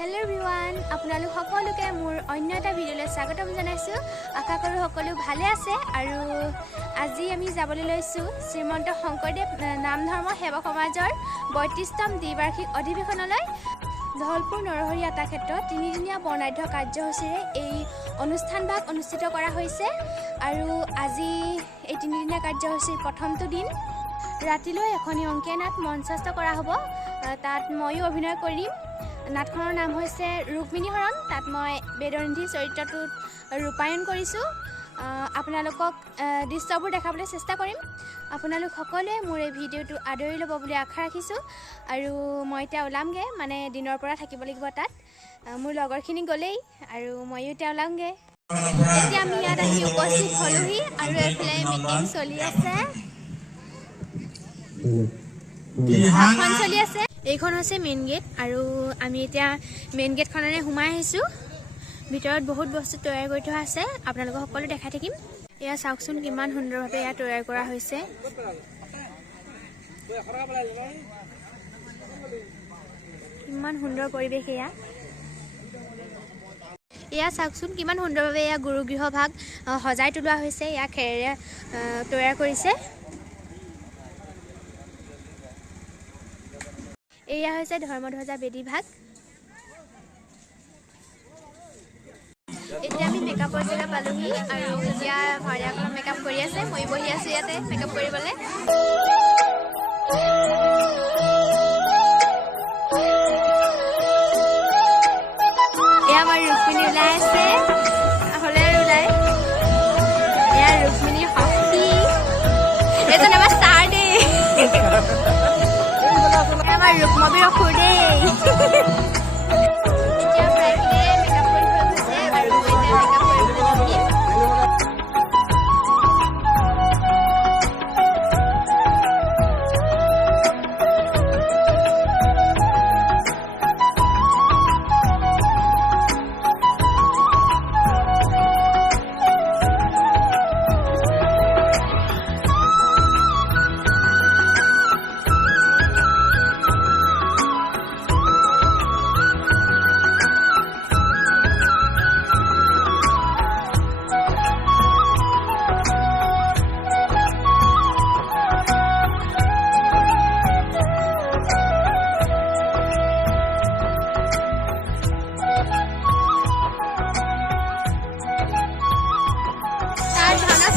Hello everyone, আপোনালোক সকলোকে মোৰ অন্য এটা ভিডিঅ'লৈ স্বাগতম জনাইছো। আশা কৰো সকলো ভালে আছে আৰু আজি আমি যাবলৈ লৈছো শ্ৰীমন্ত শংকৰদেৱ নাম ধৰ্ম সেৱক সমাজৰ ৩২তম দ্বিবাৰ্ষিক অধিৱেশনলৈ। ধলপুৰ নৰহৰি আটা ক্ষেত্ৰত তিনিদিনীয়া বৰ্ণাঢ্য কাৰ্যসূচীৰে এই অনুষ্ঠানভাগ অনুষ্ঠিত কৰা হৈছে আৰু আজি এই তিনিদিনীয়া কাৰ্যসূচীৰ প্ৰথমটো দিন। ৰাতিলৈ এখনি অংকীয়া নাট মঞ্চস্থ কৰা হ'ব। তাত ময়ো অভিনয় কৰিম। নাটখনৰ নাম হৈছে ৰুক্মিণী হৰণ। তাত মই বেদনিধি চৰিত্ৰটোত ৰূপায়ণ কৰিছোঁ। আপোনালোকক দৃশ্যবোৰ দেখাবলৈ চেষ্টা কৰিম। আপোনালোক সকলোৱে মোৰ এই ভিডিঅ'টো আদৰি ল'ব বুলি আশা ৰাখিছোঁ আৰু মই এতিয়া ওলামগৈ, মানে দিনৰ পৰা থাকিব লাগিব তাত। মোৰ লগৰখিনি গ'লেই আৰু ময়ো এতিয়া ওলামগৈ। এতিয়া আমি ইয়াত আহি উপস্থিত হ'লোহি আৰু এইফালে মিটিং চলি আছে, ভাষণ চলি আছে। এইখন হৈছে মেইন গেট আৰু আমি এতিয়া মেইন গেটখনেৰে সোমাই আহিছোঁ। ভিতৰত বহুত বস্তু তৈয়াৰ কৰি থোৱা আছে, আপোনালোকক সকলো দেখাই থাকিম। এয়া চাওকচোন কিমান সুন্দৰভাৱে এয়া তৈয়াৰ কৰা হৈছে। কিমান সুন্দৰ পৰিৱেশ এয়া। এয়া চাওকচোন কিমান সুন্দৰভাৱে এয়া গুৰুগৃহ ভাগ সজাই তোলা হৈছে। এয়া খেৰেৰে তৈয়াৰ কৰিছে। এয়া হৈছে ধৰ্মধ্বজা বেদী ভাগ। এতিয়া আমি মেকআপৰ জেগা পালোহি আৰু এতিয়া ভাড়াসকলক মেকআপ কৰি আছে। মই বহি আছো ইয়াতে মেকআপ কৰিবলৈ। এয়া আমাৰ ৰুক্মিণী ওলাই আছে, হ'লে ওলাই। এয়া ৰুক্মিণীৰ শক্তি, এজন আমাৰ ষ্টাৰ দেই। আমাৰ ৰুক্মবীৰ অসুৰ দেই। এতিয়া প্ৰায়খিনিয়ে মেকআপ কৰি থৈ গৈছে আৰু মই এতিয়া মেকআপ কৰিবলৈ বহিম।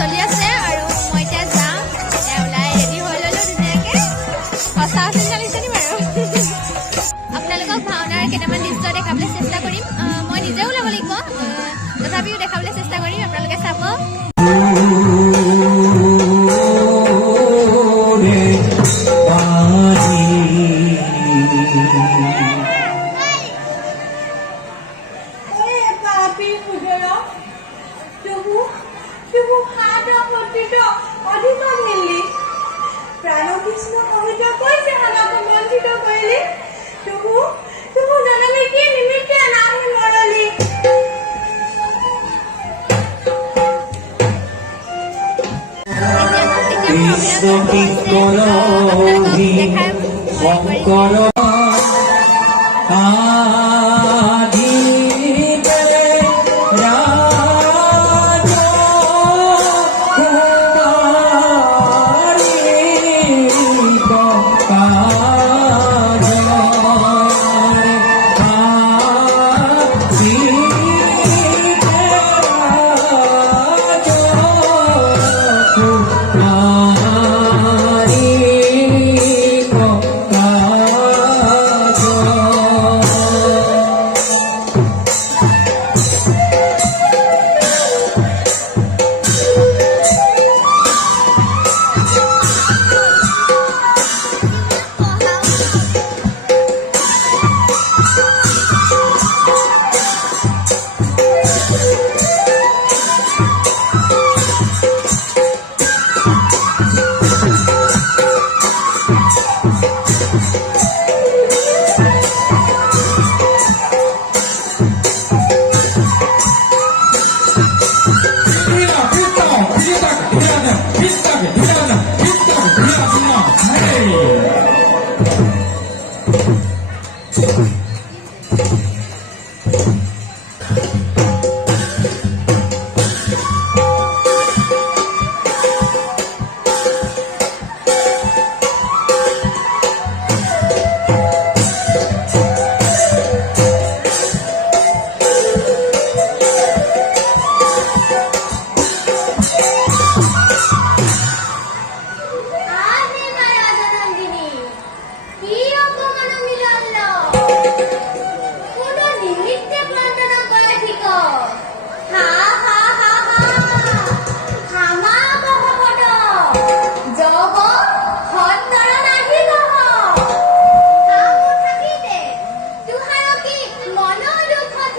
চলি আছে আৰু মই এতিয়া যাম। ওলাই ৰেডি হৈ ল'লো ধুনীয়াকৈ। সঁচা আছিল চালিছে বাৰু। আপোনালোকক ভাওনাৰ কেইটামান দৃশ্য দেখাবলৈ চেষ্টা কৰিম। মই নিজেও ওলাব লাগিব, তথাপিও দেখাবলৈ চেষ্টা কৰিম, আপোনালোকে চাব।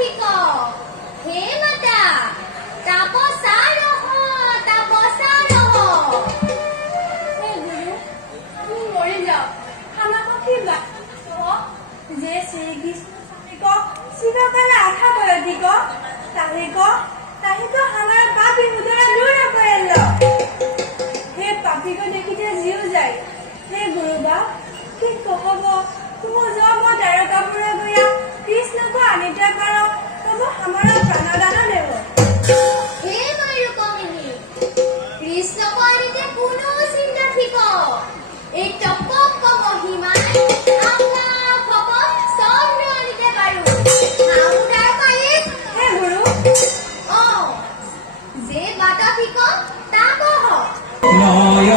ঠিক হে মাতা তাপসা রহ হে গুরু তুমি মরে যাও আমাকে কি যে শ্রীকৃষ্ণ শিবকালে আশা করে দিক তাহিক আমার পাপি হুদরা দূর করেল হে পাপি को देखिते जीव जाए हे गुरु बाप কি कहब तुम जब द्वारकापुर गया कृष्ण को आनिता करो तब हमारा प्राणदान देव हे मयूरकमिनी कृष्ण को आनिते कोनो चिंता ठीक এই টপক মহিমা আমরা খবর সব নিতে পারো আমরা পারে हे गुरु ও যে বাতা ঠিক তা কহ নয়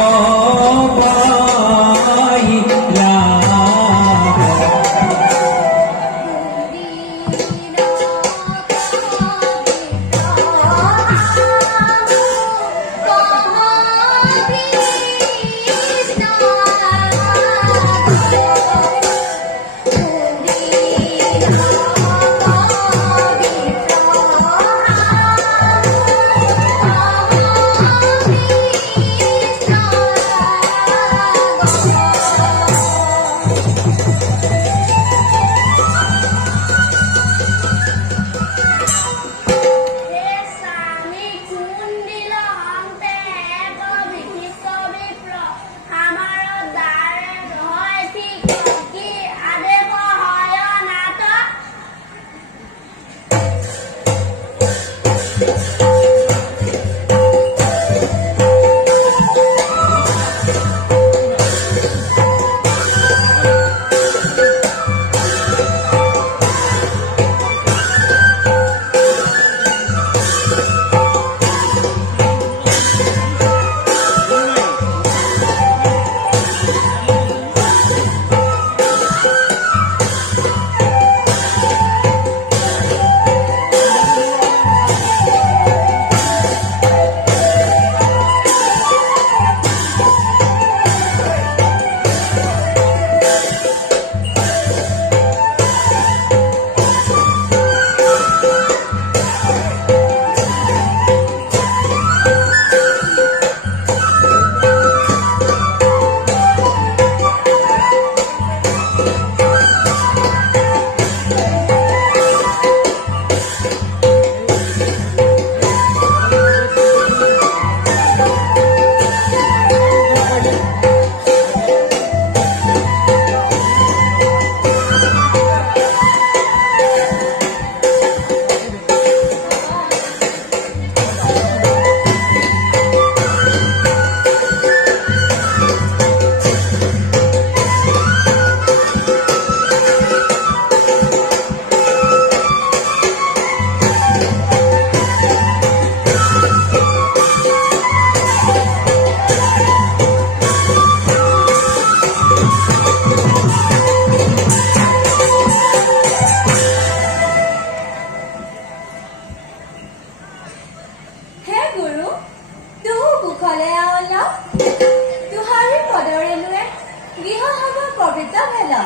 পাইলা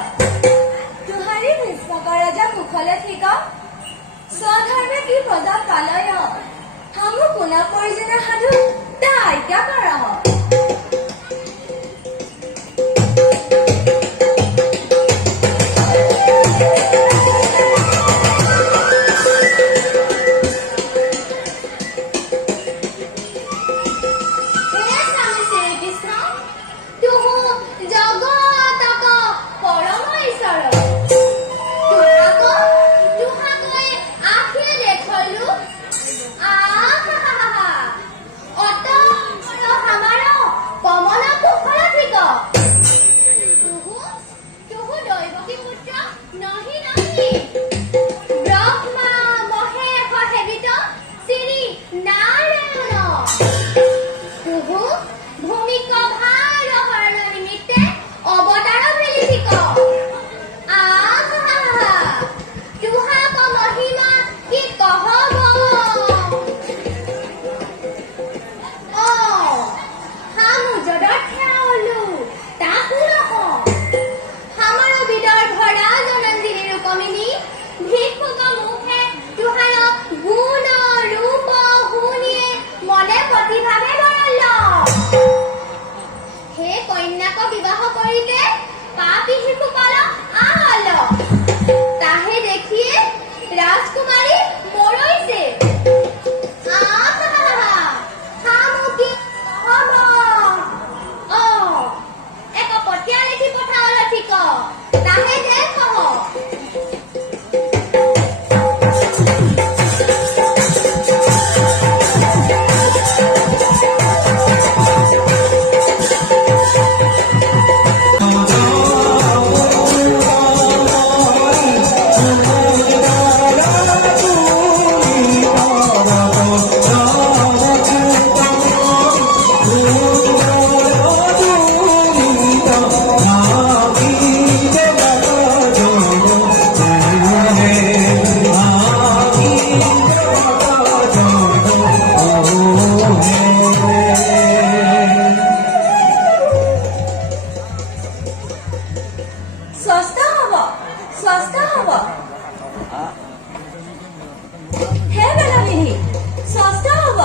स्वधर्मे की पदा पालय हम पुनः परिजन हादु ता आज्ञा कर हमारा ৰাজকুমাৰী মৰৈছে ଏକ ପଟିଆ ଲେଖି ପଠାଅଲ ଠିକ ତାহে ଦେ କହ স্বস্থ হব হে বেলাবিধি স্বস্থ হব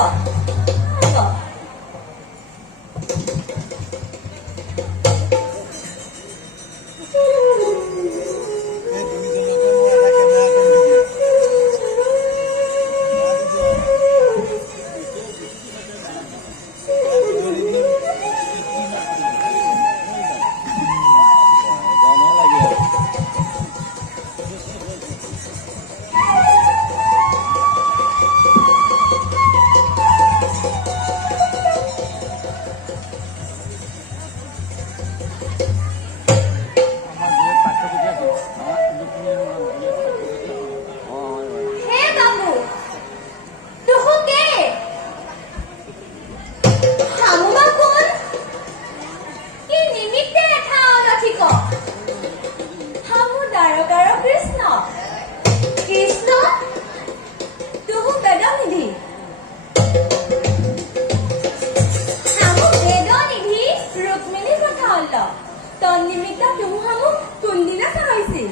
তন্নিমিতা তুহু হামু কোনদিনা চাইছি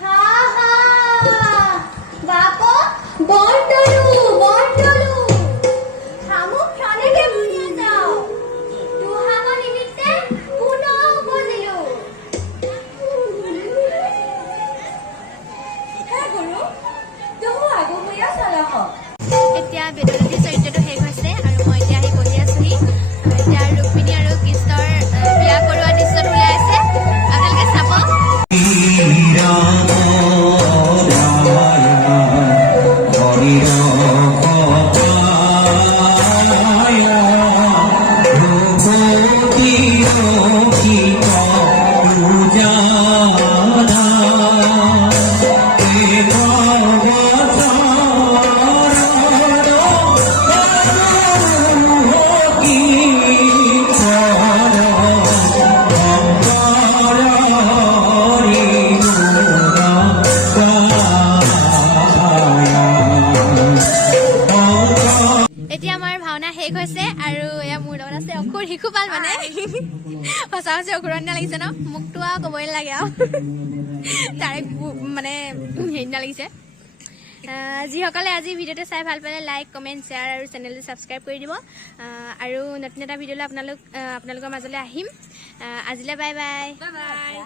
হা হা বাপ বন্টলু হামু ক্ষণেকে ভুলিয়া যাও তুহাম নিমিত্তে পুনঃ উপজিলু হে গুৰু তুহু আগু হইয়া চলহ এতিয়া বেদনতী চৰিত্ৰটো শেষ হৈছে আৰু মই এতিয়া আহি বহি আছোহি এতিয়া ৰুক্মিণী আৰু কৃষ্ণৰ বিয়া কৰোৱা দৃশ্যটো ওলাইছে আপোনালোকে চাব শেষ হৈছে আৰু এয়া মোৰ লগত আছে অকুৰ শিশুপাল মানে সঁচা সঁচি অকুৰৰ নিচিনা লাগিছে ন মোকতো আৰু ক'বই নালাগে আৰু তাৰে মানে হেৰি নিচিনা লাগিছে যিসকলে আজি ভিডিঅ'টো চাই ভাল পালে লাইক কমেণ্ট শ্বেয়াৰ আৰু চেনেলটো ছাবস্ক্ৰাইব কৰি দিব আৰু নতুন এটা ভিডিঅ'লৈ আপোনালোকৰ মাজলৈ আহিম আজিলৈ বাই বাই